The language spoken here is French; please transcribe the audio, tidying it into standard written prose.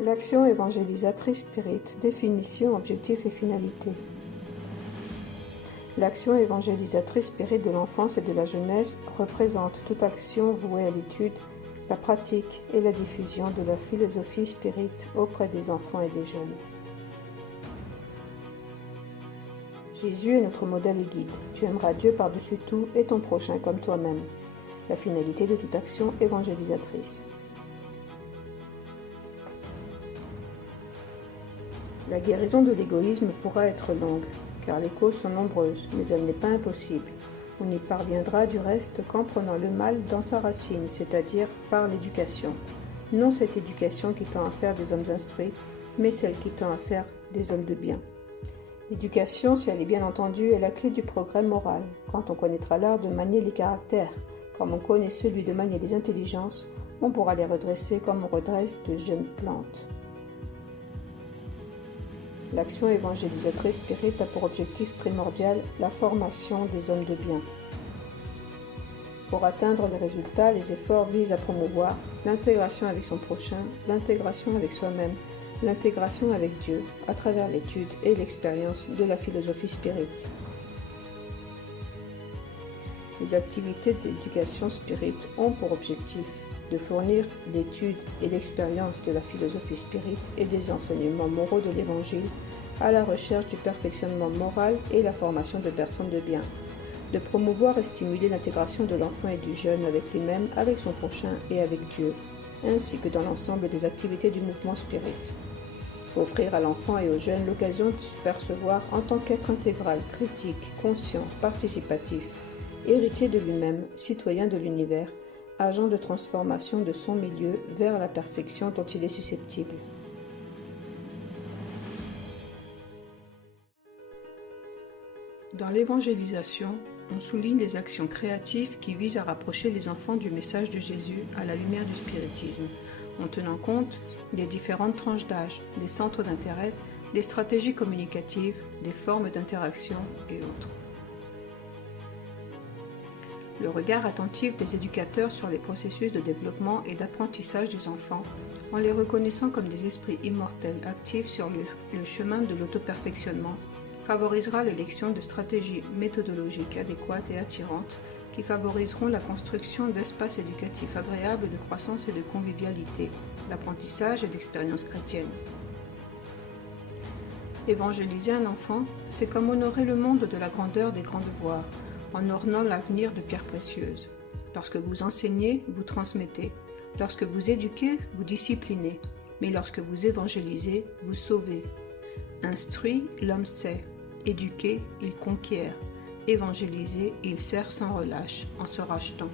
L'action évangélisatrice spirit, définition, objectif et finalité. L'action évangélisatrice spirit de l'enfance et de la jeunesse représente toute action vouée à l'étude, la pratique et la diffusion de la philosophie spirit auprès des enfants et des jeunes. Jésus est notre modèle et guide. Tu aimeras Dieu par-dessus tout et ton prochain comme toi-même. La finalité de toute action évangélisatrice. La guérison de l'égoïsme pourra être longue, car les causes sont nombreuses, mais elle n'est pas impossible. On y parviendra du reste qu'en prenant le mal dans sa racine, c'est-à-dire par l'éducation. Non cette éducation qui tend à faire des hommes instruits, mais celle qui tend à faire des hommes de bien. L'éducation, si elle est bien entendue, est la clé du progrès moral, quand on connaîtra l'art de manier les caractères, comme on connaît celui de manier les intelligences, on pourra les redresser comme on redresse de jeunes plantes. L'action évangélisatrice spirit a pour objectif primordial la formation des hommes de bien. Pour atteindre les résultats, les efforts visent à promouvoir l'intégration avec son prochain, l'intégration avec soi-même, l'intégration avec Dieu, à travers l'étude et l'expérience de la philosophie spirit. Les activités d'éducation spirit ont pour objectif de fournir l'étude et l'expérience de la philosophie spirit et des enseignements moraux de l'Évangile à la recherche du perfectionnement moral et la formation de personnes de bien, de promouvoir et stimuler l'intégration de l'enfant et du jeune avec lui-même, avec son prochain et avec Dieu, ainsi que dans l'ensemble des activités du mouvement spirit. Offrir à l'enfant et au jeune l'occasion de se percevoir en tant qu'être intégral, critique, conscient, participatif, héritier de lui-même, citoyen de l'univers, agent de transformation de son milieu vers la perfection dont il est susceptible. Dans l'évangélisation, on souligne les actions créatives qui visent à rapprocher les enfants du message de Jésus à la lumière du spiritisme, en tenant compte des différentes tranches d'âge, des centres d'intérêt, des stratégies communicatives, des formes d'interaction et autres. Le regard attentif des éducateurs sur les processus de développement et d'apprentissage des enfants, en les reconnaissant comme des esprits immortels actifs sur le chemin de l'auto-perfectionnement, favorisera l'élection de stratégies méthodologiques adéquates et attirantes qui favoriseront la construction d'espaces éducatifs agréables de croissance et de convivialité, d'apprentissage et d'expérience chrétienne. Évangéliser un enfant, c'est comme honorer le monde de la grandeur des grands devoirs, en ornant l'avenir de pierres précieuses. Lorsque vous enseignez, vous transmettez. Lorsque vous éduquez, vous disciplinez. Mais lorsque vous évangélisez, vous sauvez. Instruit, l'homme sait. Éduqué, il conquiert. Évangélisé, il sert sans relâche, en se rachetant.